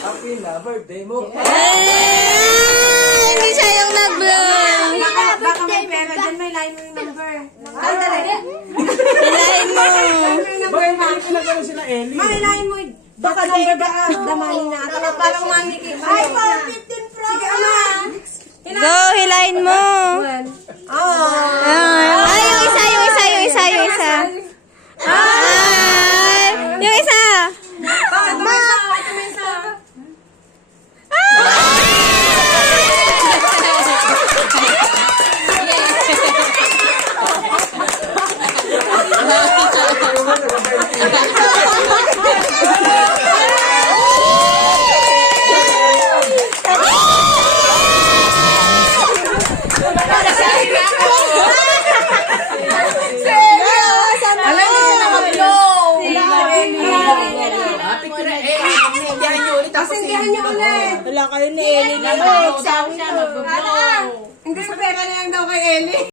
Happy na birthday mo. Hindi siya yung nag-blow. Baka may pera dyan, may line mo yung number. Ay, dali. Hilahin mo. Bakit hindi pinagano sila Ellie? May line mo. Baka number ba? Damani na. Parang maniki. Ay, 15 pro. Sige, ano? Go, hilahin mo. Ay, yung isa. Ay, yung isa. Bakit may isa? Bakit may isa? Pasindihan niyo ulit. Wala kayo ni Ellie. Hindi, pera na lang daw kay Ellie.